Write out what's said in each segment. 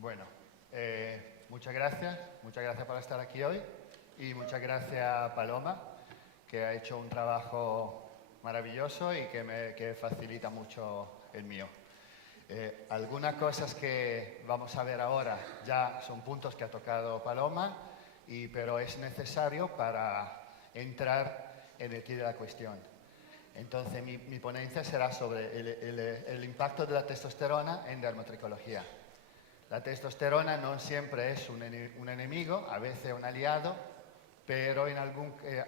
Bueno, muchas gracias por estar aquí hoy y muchas gracias a Paloma, que ha hecho un trabajo maravilloso y que facilita mucho el mío. Algunas cosas que vamos a ver ahora ya son puntos que ha tocado Paloma, pero es necesario para entrar en el quid de la cuestión. Entonces, mi ponencia será sobre el impacto de la testosterona en dermotricología. La testosterona no siempre es un enemigo, a veces un aliado, pero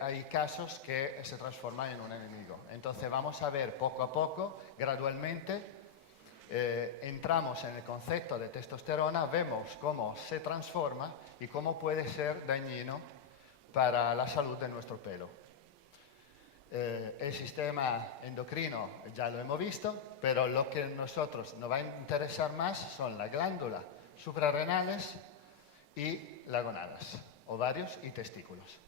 hay casos que se transforman en un enemigo. Entonces vamos a ver poco a poco, gradualmente, entramos en el concepto de testosterona, vemos cómo se transforma y cómo puede ser dañino para la salud de nuestro pelo. El sistema endocrino ya lo hemos visto, pero lo que a nosotros nos va a interesar más son las glándulas suprarrenales y las gonadas, ovarios y testículos.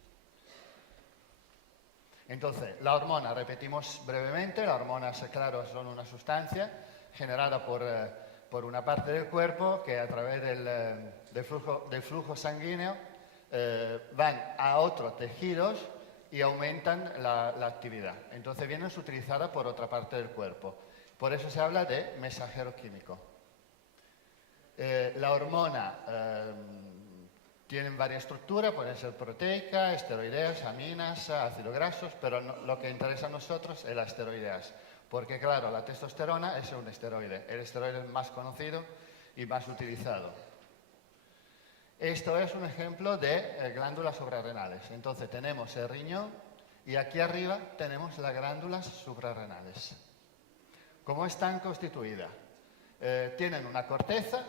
Entonces, la hormona, repetimos brevemente, las hormonas, claro, son una sustancia generada por una parte del cuerpo que a través del flujo sanguíneo van a otros tejidos y aumentan la actividad. Entonces vienen utilizadas por otra parte del cuerpo. Por eso se habla de mensajero químico. La hormona tiene varias estructuras, pueden ser proteica, esteroideas, aminas, ácidos grasos, pero lo que interesa a nosotros es las esteroideas. Porque claro, la testosterona es un esteroide, el esteroide más conocido y más utilizado. Esto es un ejemplo de glándulas suprarrenales. Entonces tenemos el riñón y aquí arriba tenemos las glándulas suprarrenales. ¿Cómo están constituidas? Tienen una corteza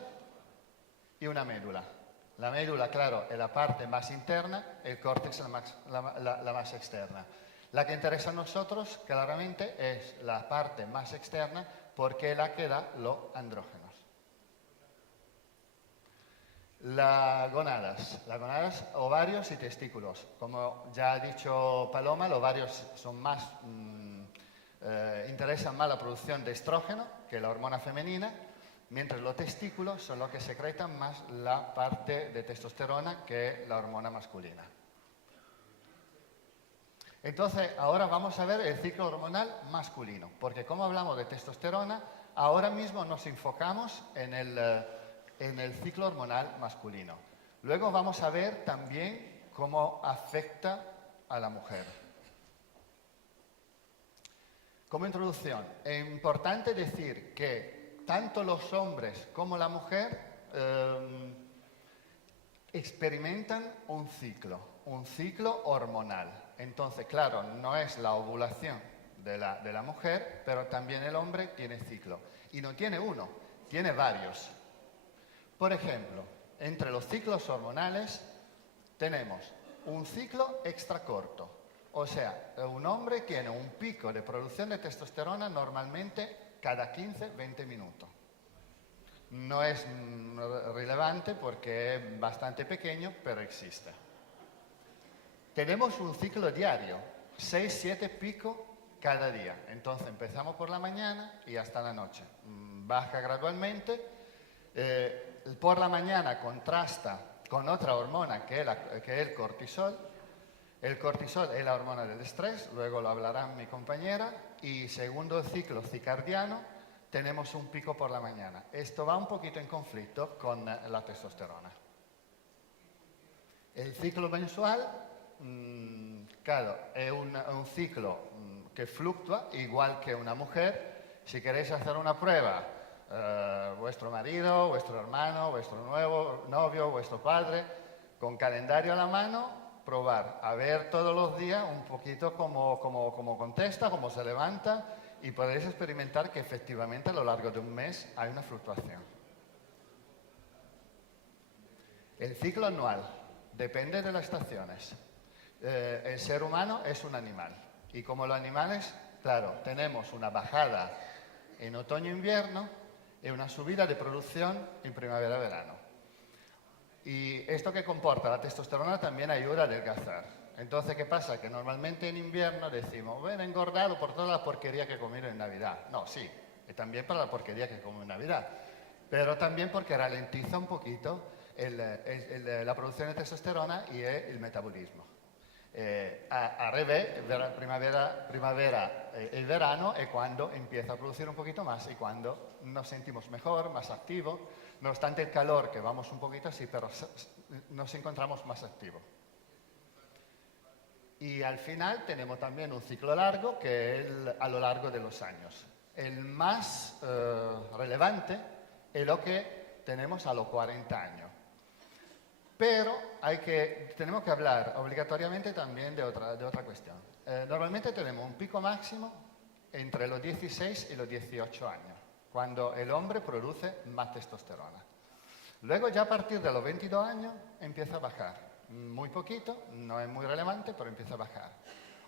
y una médula. La médula, claro, es la parte más interna, el córtex la más externa. La que interesa a nosotros, claramente, es la parte más externa porque es la que da los andrógenos. Las gonadas, ovarios y testículos. Como ya ha dicho Paloma, los ovarios son interesan más la producción de estrógeno, que la hormona femenina, mientras los testículos son los que secretan más la parte de testosterona, que es la hormona masculina. Entonces, ahora vamos a ver el ciclo hormonal masculino, porque como hablamos de testosterona, ahora mismo nos enfocamos en el ciclo hormonal masculino. Luego vamos a ver también cómo afecta a la mujer. Como introducción, es importante decir que tanto los hombres como la mujer experimentan un ciclo hormonal. Entonces, claro, no es la ovulación de la mujer, pero también el hombre tiene ciclo. Y no tiene uno, tiene varios. Por ejemplo, entre los ciclos hormonales tenemos un ciclo extracorto. O sea, un hombre tiene un pico de producción de testosterona normalmente cada 15-20 minutos. No es relevante porque es bastante pequeño, pero existe. Tenemos un ciclo diario, 6-7 picos cada día. Entonces empezamos por la mañana y hasta la noche. Baja gradualmente. Por la mañana contrasta con otra hormona que es el cortisol. El cortisol es la hormona del estrés, luego lo hablará mi compañera. Y segundo el ciclo circadiano, tenemos un pico por la mañana. Esto va un poquito en conflicto con la testosterona. El ciclo mensual, claro, es un ciclo que fluctúa igual que una mujer. Si queréis hacer una prueba, vuestro marido, vuestro hermano, vuestro nuevo novio, vuestro padre, con calendario a la mano, probar a ver todos los días un poquito cómo contesta, cómo se levanta, y podréis experimentar que efectivamente a lo largo de un mes hay una fluctuación. El ciclo anual depende de las estaciones. El ser humano es un animal y como los animales, claro, tenemos una bajada en otoño-invierno y una subida de producción en primavera-verano. Y esto que comporta la testosterona también ayuda a adelgazar. Entonces, ¿qué pasa? Que normalmente en invierno decimos, bueno, he engordado por toda la porquería que he comido en Navidad. No, sí, y también para la porquería que como en Navidad. pero también porque ralentiza un poquito la producción de testosterona y el metabolismo. Al revés, primavera y verano es cuando empieza a producir un poquito más y cuando nos sentimos mejor, más activos. No obstante el calor, que vamos un poquito así, pero nos encontramos más activos. Y al final tenemos también un ciclo largo que es a lo largo de los años. El más relevante es lo que tenemos a los 40 años. Pero tenemos que hablar obligatoriamente también de otra cuestión. Normalmente tenemos un pico máximo entre los 16 y los 18 años, cuando el hombre produce más testosterona. Luego ya a partir de los 22 años empieza a bajar. Muy poquito, no es muy relevante, pero empieza a bajar.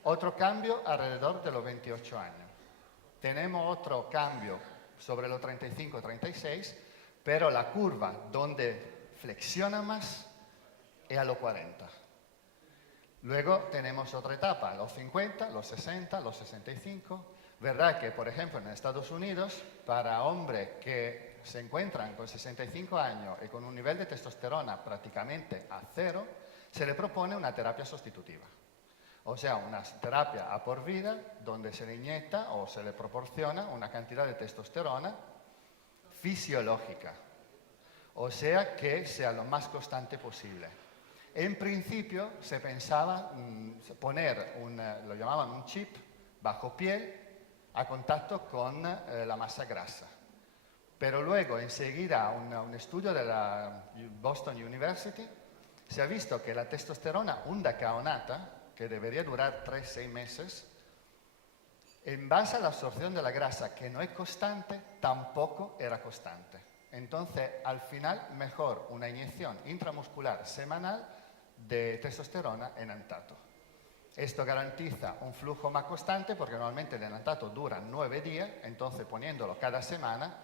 Otro cambio alrededor de los 28 años. Tenemos otro cambio sobre los 35-36, pero la curva donde flexiona más es a los 40. Luego tenemos otra etapa, los 50, los 60, los 65. Verdad que, por ejemplo, en Estados Unidos, para hombres que se encuentran con 65 años y con un nivel de testosterona prácticamente a cero, se le propone una terapia sustitutiva. O sea, una terapia a por vida donde se le inyecta o se le proporciona una cantidad de testosterona fisiológica. O sea, que sea lo más constante posible. En principio se pensaba poner lo llamaban un chip bajo piel a contacto con la masa grasa. Pero luego, enseguida, un estudio de la Boston University se ha visto que la testosterona undacaonata, que debería durar 3-6 meses, en base a la absorción de la grasa, que no es constante, tampoco era constante. Entonces, al final, mejor una inyección intramuscular semanal de testosterona en antato. Esto garantiza un flujo más constante porque normalmente el antato dura 9 días, entonces poniéndolo cada semana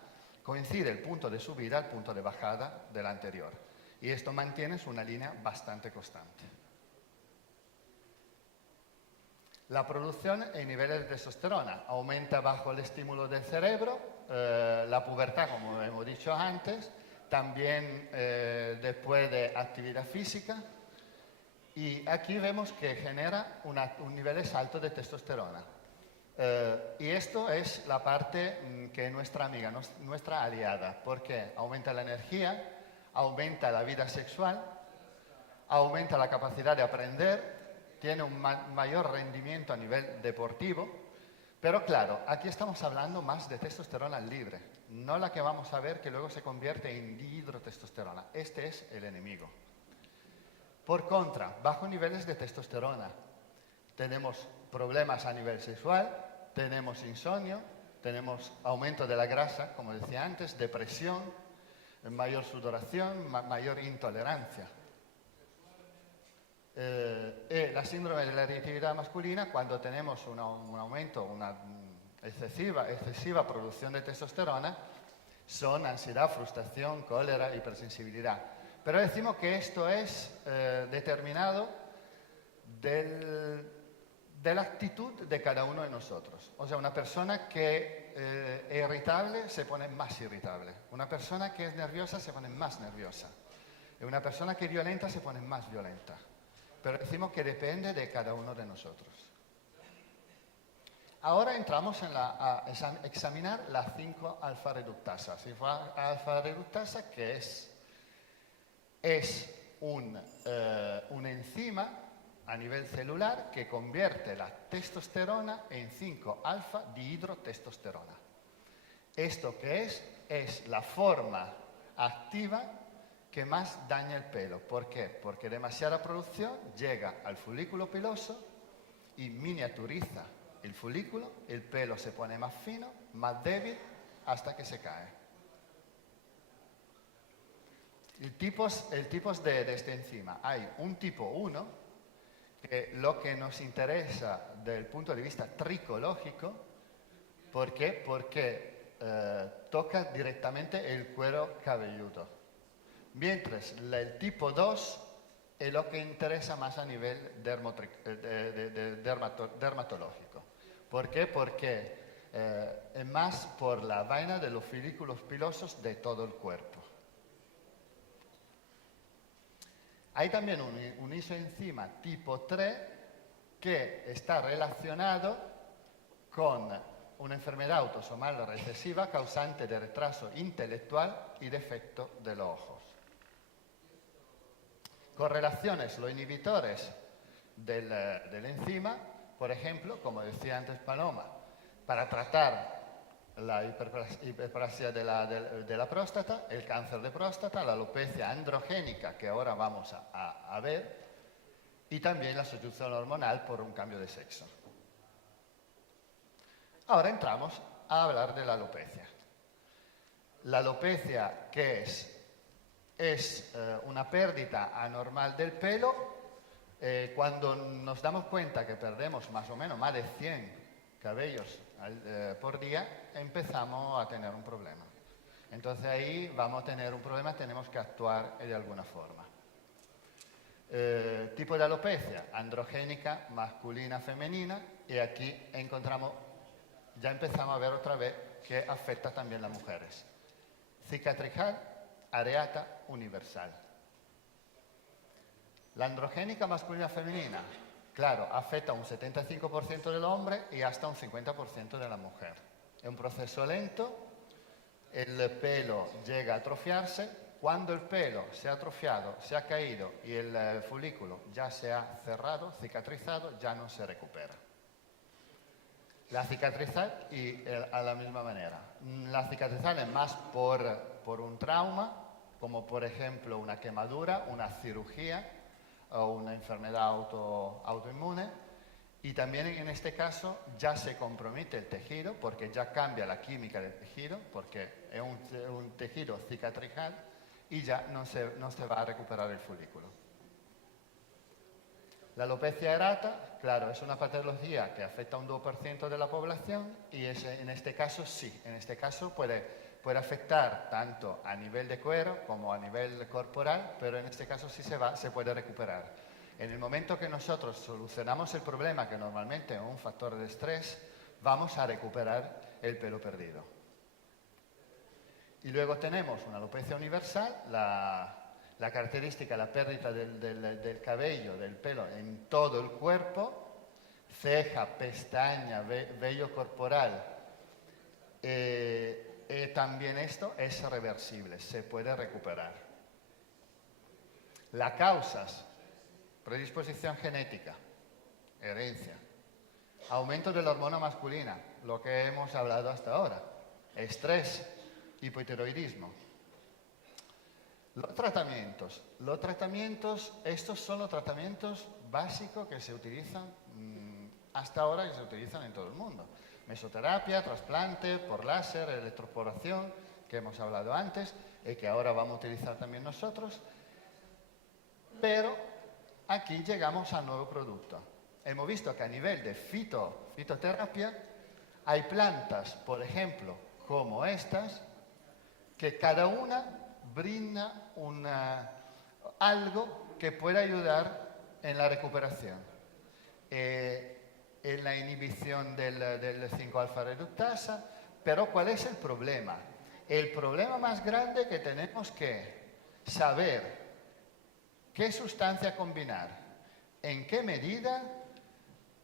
coincide el punto de subida al punto de bajada del anterior. Y esto mantiene una línea bastante constante. La producción y niveles de testosterona aumenta bajo el estímulo del cerebro, la pubertad, como hemos dicho antes, también después de actividad física. Y aquí vemos que genera un nivel alto de testosterona. Y esto es la parte que es nuestra amiga, nuestra aliada, porque aumenta la energía, aumenta la vida sexual, aumenta la capacidad de aprender, tiene un mayor rendimiento a nivel deportivo, pero claro, aquí estamos hablando más de testosterona libre, no la que vamos a ver que luego se convierte en dihidrotestosterona. Este es el enemigo. Por contra, bajos niveles de testosterona, tenemos problemas a nivel sexual, tenemos insomnio, tenemos aumento de la grasa, como decía antes, depresión, mayor sudoración, mayor intolerancia. La síndrome de la irritabilidad masculina, cuando tenemos un aumento, una excesiva producción de testosterona, son ansiedad, frustración, cólera, hipersensibilidad. Pero decimos que esto es determinado de la actitud de cada uno de nosotros. O sea, una persona que es irritable se pone más irritable. Una persona que es nerviosa se pone más nerviosa. Y una persona que es violenta se pone más violenta. Pero decimos que depende de cada uno de nosotros. Ahora entramos a examinar la 5-alfa-reductasa. 5-alfa-reductasa, que es una enzima a nivel celular que convierte la testosterona en 5-alfa-dihidrotestosterona. ¿Esto qué es? Es la forma activa que más daña el pelo. ¿Por qué? Porque demasiada producción llega al folículo piloso y miniaturiza el folículo, el pelo se pone más fino, más débil, hasta que se cae. El tipos de esta enzima. Hay un tipo 1, que lo que nos interesa desde el punto de vista tricológico. ¿Por qué? Porque toca directamente el cuero cabelludo. Mientras el tipo 2 es lo que interesa más a nivel dermatológico. ¿Por qué? Porque es más por la vaina de los folículos pilosos de todo el cuerpo. Hay también un isoenzima tipo 3 que está relacionado con una enfermedad autosomal recesiva causante de retraso intelectual y defecto de los ojos. Correlaciones, los inhibidores del enzima, por ejemplo, como decía antes Paloma, para tratar la hiperplasia de la próstata, el cáncer de próstata, la alopecia androgénica, que ahora vamos a ver, y también la sustitución hormonal por un cambio de sexo. Ahora entramos a hablar de la alopecia. La alopecia, ¿qué es? Es una pérdida anormal del pelo. Cuando nos damos cuenta que perdemos más o menos más de 100 cabellos por día, empezamos a tener un problema. Entonces ahí vamos a tener un problema, tenemos que actuar de alguna forma. Tipo de alopecia, androgénica, masculina, femenina, y aquí ya empezamos a ver otra vez que afecta también a las mujeres. Cicatricial, areata, universal. La androgénica masculina femenina, claro, afecta a un 75% del hombre y hasta un 50% de la mujer. Es un proceso lento, el pelo llega a atrofiarse. Cuando el pelo se ha atrofiado, se ha caído y el folículo ya se ha cerrado, cicatrizado, ya no se recupera. La cicatrizal y a la misma manera. La cicatrizal es más por un trauma, como por ejemplo una quemadura, una cirugía o una enfermedad autoinmune. Y también en este caso ya se compromete el tejido porque ya cambia la química del tejido, porque es un tejido cicatrizal y ya no se va a recuperar el folículo. La alopecia areata, claro, es una patología que afecta a un 2% de la población y en este caso sí, en este caso puede afectar tanto a nivel de cuero como a nivel corporal, pero en este caso sí se puede recuperar. En el momento que nosotros solucionamos el problema, que normalmente es un factor de estrés, vamos a recuperar el pelo perdido. Y luego tenemos una alopecia universal, la característica, la pérdida del cabello, del pelo en todo el cuerpo, ceja, pestaña, vello corporal. También esto es reversible, se puede recuperar. Las causas, predisposición genética, herencia, aumento de la hormona masculina, lo que hemos hablado hasta ahora, estrés, hipotiroidismo. Los tratamientos, estos son los tratamientos básicos que se utilizan hasta ahora, que se utilizan en todo el mundo. Mesoterapia, trasplante por láser, electroporación, que hemos hablado antes y que ahora vamos a utilizar también nosotros. Pero aquí llegamos al nuevo producto. Hemos visto que a nivel de fitoterapia hay plantas, por ejemplo, como estas, que cada una brinda algo que puede ayudar en la recuperación, en la inhibición del 5-alfa reductasa. Pero ¿cuál es el problema? El problema más grande que tenemos que saber qué sustancia combinar, en qué medida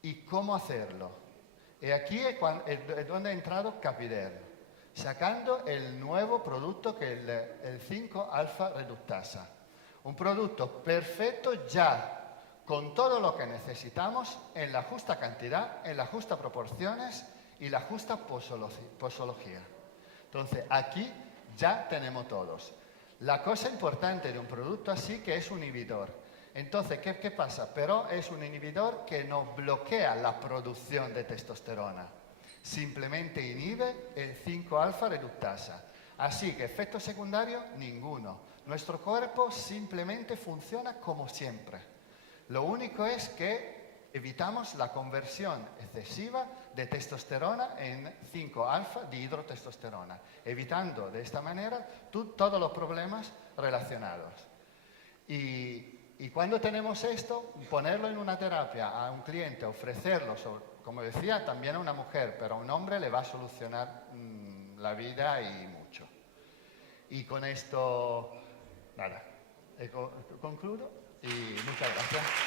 y cómo hacerlo. Y aquí es donde ha entrado Capider, sacando el nuevo producto que es el 5-alfa reductasa. Un producto perfecto ya, con todo lo que necesitamos, en la justa cantidad, en las justas proporciones y la justa posología. Entonces, aquí ya tenemos todos. La cosa importante de un producto así que es un inhibidor. Entonces, ¿qué pasa? Pero es un inhibidor que no bloquea la producción de testosterona. Simplemente inhibe el 5-alfa reductasa. Así que efecto secundario, ninguno. Nuestro cuerpo simplemente funciona como siempre. Lo único es que evitamos la conversión excesiva de testosterona en 5-alfa dihidrotestosterona, evitando de esta manera todos los problemas relacionados. Y Y cuando tenemos esto, ponerlo en una terapia a un cliente, ofrecerlo, como decía, también a una mujer, pero a un hombre le va a solucionar la vida y mucho. Y con esto, nada, concluyo y muchas gracias.